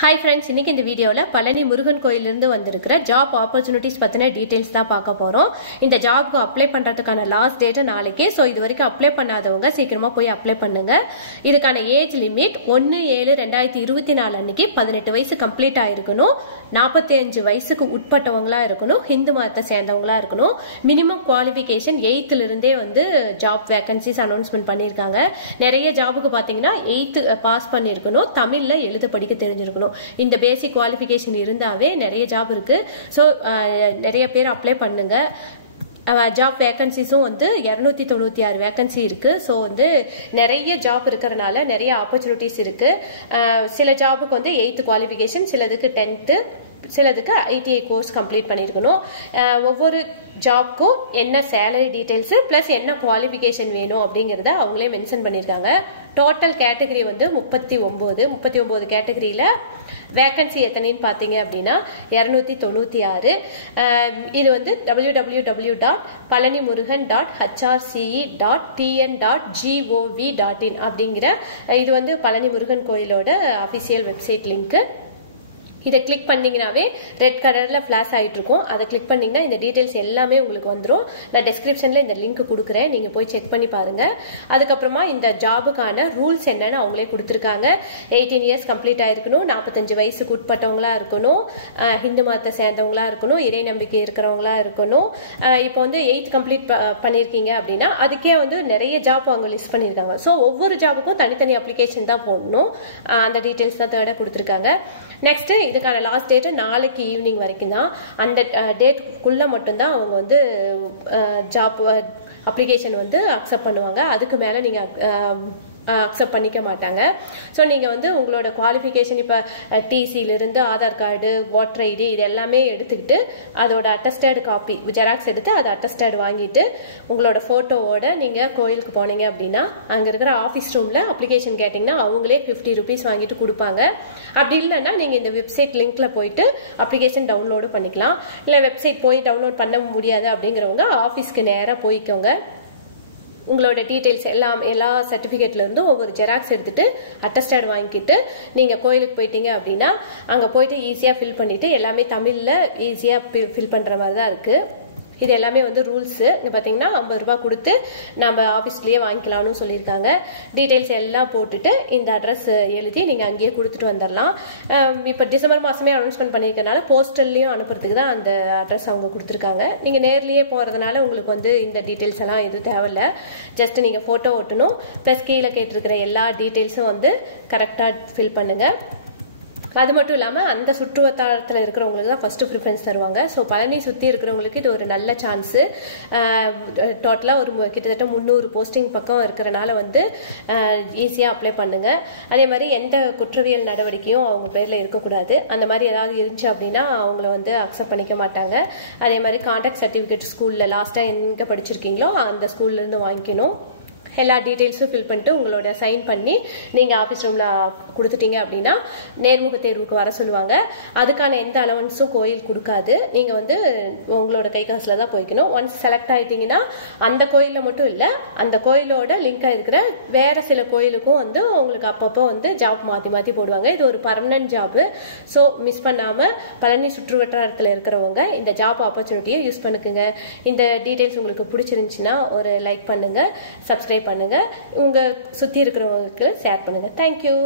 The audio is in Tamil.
Hi friends, இன்னைக்கு இந்த வீடியோல பழனி முருகன் கோயிலிருந்து வந்திருக்கிற ஜாப் ஆப்பர்ச்சுனிட்டிஸ் பத்தின டீடைல்ஸ் தான் பார்க்க போறோம். இந்த ஜாப்க்கு அப்ளை பண்றதுக்கான லாஸ்ட் டேட் நாளைக்கு. சோ இது வரைக்கும் அப்ளை பண்ணாதவங்க சீக்கிரமா போய் அப்ளை பண்ணுங்க. இதுக்கான ஏஜ் லிமிட் 1/7/2024 அன்னைக்கு 18 வயசு கம்ப்ளீட் ஆயிருக்கணும். 45 வயசுக்கு உட்பட்டவங்களா இருக்கணும். ஹிந்து மதத்தை சேர்ந்தவங்களா இருக்கணும். மினிமம் குவாலிஃபிகேஷன் 8th ல இருந்தே வந்து ஜாப் வேகன்சிஸ் அனௌன்ஸ்மெண்ட் பண்ணிருக்காங்க. நிறைய ஜாபுக்கு பாத்தீங்கன்னா 8th பாஸ் பண்ணிருக்கணும். தமிழ்ல எழுத படிக்க தெரிஞ்சிருக்கணும். இந்த பேசிக் குவாலிஃபிகேஷன் இருந்தாவே நிறைய ஜாப் இருக்கு. சோ நிறைய பேர் அப்ளை பண்ணுங்க. ஜாப் வேகன்சிஸும் வந்து 296 வேகன்சி இருக்கு. ஸோ வந்து நிறைய ஜாப் இருக்கிறதுனால நிறைய ஆப்பர்ச்சுனிட்டிஸ் இருக்கு. சில ஜாபுக்கு வந்து 8th குவாலிஃபிகேஷன், சிலதுக்கு 10th, சிலதுக்கு ITI கோர்ஸ் கம்ப்ளீட் பண்ணிருக்கணும். ஒவ்வொரு ஜாப்க்கும் என்ன சேலரி டீடைல்ஸ் பிளஸ் என்ன குவாலிஃபிகேஷன் வேணும் அப்படிங்கறத அவங்களே மென்ஷன் பண்ணிருக்காங்க. டோட்டல் கேட்டகரி வந்து 39 கேட்டகரியில வேகன்சி எத்தனைன்னு பாத்தீங்க அப்படின்னா 296. இது வந்து www.palanimurugan.hrce.tn.gov.in அப்படிங்கிற இது வந்து பழனி முருகன் கோயிலோட அபிஷியல் வெப்சைட் லிங்க். இதை கிளிக் பண்ணீங்கன்னாவே ரெட் கலர்ல பிளாஷ் ஆயிட்டு இருக்கும். அதை கிளிக் பண்ணீங்கன்னா இந்த டீடைல்ஸ் எல்லாமே உங்களுக்கு வந்துடும். நான் டிஸ்கிரிப்ஷன்ல இந்த லிங்க் கொடுக்குறேன், நீங்க போய் செக் பண்ணி பாருங்க. அதுக்கப்புறமா இந்த ஜாபுக்கான ரூல்ஸ் என்னன்னு அவங்களே கொடுத்துருக்காங்க. 18 இயர்ஸ் கம்ப்ளீட் ஆயிருக்கணும், 45 வயசுக்கு உட்பட்டவங்களா இருக்கணும், ஹிந்து மதத்தை சேர்ந்தவங்களா இருக்கணும், இறை நம்பிக்கை இருக்கிறவங்களா இருக்கணும். இப்போ வந்து 8th கம்ப்ளீட் பண்ணிருக்கீங்க அப்படின்னா அதுக்கே வந்து நிறைய ஜாப் அவங்க லிஸ்ட் பண்ணிருக்காங்க. ஸோ ஒவ்வொரு ஜாபுக்கும் தனித்தனி அப்ளிகேஷன் தான் போடணும். அந்த டீடைல்ஸ் தான் தேர்டா கொடுத்துருக்காங்க. நெக்ஸ்ட் இதுக்கான லாஸ்ட் டேட் நாளைக்கு ஈவினிங் வரைக்கும் தான். அந்த டேட்டுக்குள்ள மட்டும்தான் அவங்க வந்து ஜாப் அப்ளிகேஷன் வந்து அக்செப்ட் பண்ணுவாங்க. அதுக்கு மேல நீங்க அக்செப்ட் பண்ணிக்க மாட்டாங்க. ஸோ நீங்கள் வந்து உங்களோட குவாலிஃபிகேஷன் இப்போ டிசியிலிருந்து ஆதார் கார்டு, ஓட்டர் ஐடி இது எல்லாமே எடுத்துக்கிட்டு அதோட அட்டஸ்டட் காப்பி ஜெராக்ஸ் எடுத்து அதை அட்டஸ்டட் வாங்கிட்டு உங்களோட ஃபோட்டோவோட நீங்கள் கோயிலுக்கு போனீங்க அப்படின்னா அங்கே இருக்கிற ஆஃபீஸ் ரூமில் அப்ளிகேஷன் கேட்டிங்கன்னா அவங்களே 50 rupees வாங்கிட்டு கொடுப்பாங்க. அப்படி இல்லைன்னா நீங்கள் இந்த வெப்சைட் லிங்க்ல போயிட்டு அப்ளிகேஷன் டவுன்லோடு பண்ணிக்கலாம். இல்லை வெப்சைட் போய் டவுன்லோட் பண்ண முடியாது அப்படிங்கிறவங்க ஆஃபீஸ்க்கு நேராக போய்க்கோங்க. உங்களோட டீடைல்ஸ் எல்லா சர்டிபிகேட்ல இருந்தும் ஒவ்வொரு ஜெராக்ஸ் எடுத்துட்டு அட்டஸ்டட் வாங்கிட்டு நீங்க கோயிலுக்கு போயிட்டீங்க அப்படின்னா அங்க போயிட்டு ஈஸியா ஃபில் பண்ணிட்டு எல்லாமே தமிழ்ல ஈஸியா ஃபில் பண்ற மாதிரி தான் இருக்கு. இது எல்லாமே வந்து ரூல்ஸ். இங்க பாத்தீங்கன்னா 50 ரூபாய் கொடுத்து நம்ம ஆபீஸ்லயே வாங்கிக்கலாம்னு சொல்லியிருக்காங்க. டீடைல்ஸ் எல்லாம் போட்டுட்டு இந்த அட்ரஸ் எழுதி நீங்க அங்கேயே கொடுத்துட்டு வந்துடலாம். இப்ப டிசம்பர் மாசமே அனௌன்ஸ்மெண்ட் பண்ணிருக்கனால போஸ்டல்லயும் அனுப்புறதுக்கு தான் அந்த அட்ரஸ் அவங்க கொடுத்துருக்காங்க. நீங்க நேர்லயே போறதுனால உங்களுக்கு வந்து இந்த டீடைல்ஸ் எல்லாம் எதுவும் தேவையில்ல. ஜஸ்ட் நீங்க போட்டோ ஓட்டணும். பிளஸ் கீழே கேட்டிருக்கிற எல்லா டீடைல்ஸும் வந்து கரெக்டா ஃபில் பண்ணுங்க. அது மட்டும் இல்லாம அந்த சுற்று வட்டாரத்தில் இருக்கிறவங்களுக்கு தான் ஃபர்ஸ்ட் ப்ரிஃபரன்ஸ் தருவாங்க. ஸோ பழனி சுத்தி இருக்கிறவங்களுக்கு இது ஒரு நல்ல சான்ஸ். டோட்டலா ஒரு கிட்டத்தட்ட 300 போஸ்டிங் பக்கம் இருக்கிறனால வந்து ஈஸியா அப்ளை பண்ணுங்க. அதே மாதிரி எந்த குற்றவியல் நடவடிக்கையும் அவங்க பேர்ல இருக்கக்கூடாது. அந்த மாதிரி ஏதாவது இருந்துச்சு அப்படின்னா அவங்கள வந்து அக்செப்ட் பண்ணிக்க மாட்டாங்க. அதே மாதிரி கான்டாக்ட் சர்டிபிகேட் ஸ்கூல்ல லாஸ்டா எங்க படிச்சிருக்கீங்களோ அந்த ஸ்கூல்ல இருந்து வாங்கிக்கணும். எல்லா டீடைல்ஸும் ஃபில் பண்ணிட்டு உங்களோட சைன் பண்ணி நீங்க ஆபீஸ் ரூம்ல கொடுத்துட்டீங்க அப்படின்னா நேர்முக தேர்வுக்கு வர சொல்லுவாங்க. அதுக்கான எந்த அலவன்ஸும் கோயில் கொடுக்காது. நீங்க வந்து உங்களோட கை காசுல தான் போய்க்கணும். ஒன்ஸ் செலக்ட் ஆயிட்டீங்கன்னா அந்த கோயில்ல மட்டும் இல்ல, அந்த கோயிலோட லிங்கா இருக்கிற வேற சில கோயிலுக்கும் வந்து உங்களுக்கு அப்பப்போ வந்து ஜாப் மாத்தி மாத்தி போடுவாங்க. இது ஒரு பர்மனன்ட் ஜாப். ஸோ மிஸ் பண்ணாம பழனி சுற்று வட்டாரத்தில் இருக்கிறவங்க இந்த ஜாப் ஆப்பர்ச்சுனிட்டியை யூஸ் பண்ணுக்குங்க. இந்த டீடைல்ஸ் உங்களுக்கு பிடிச்சிருந்துச்சுன்னா ஒரு லைக் பண்ணுங்க, சப்ஸ்கிரைப் பண்ணுங்க, உங்க சுத்தி இருக்கிறவங்களுக்கு ஷேர் பண்ணுங்க. தேங்க்யூ.